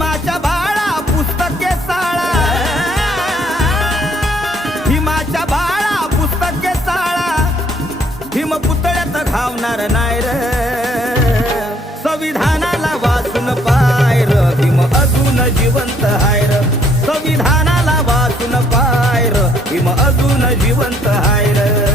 भीमाच्या बाळा पुस्तके साळा, भीमाच्या बाळा पुस्तके साळा, भीम पुतळ्यात घावणार नाही र, संविधानाला वाचून पाय र, भीम अजून जिवंत हाय र, संविधानाला वाचून पाय र, भीम अजून जिवंत हाय र.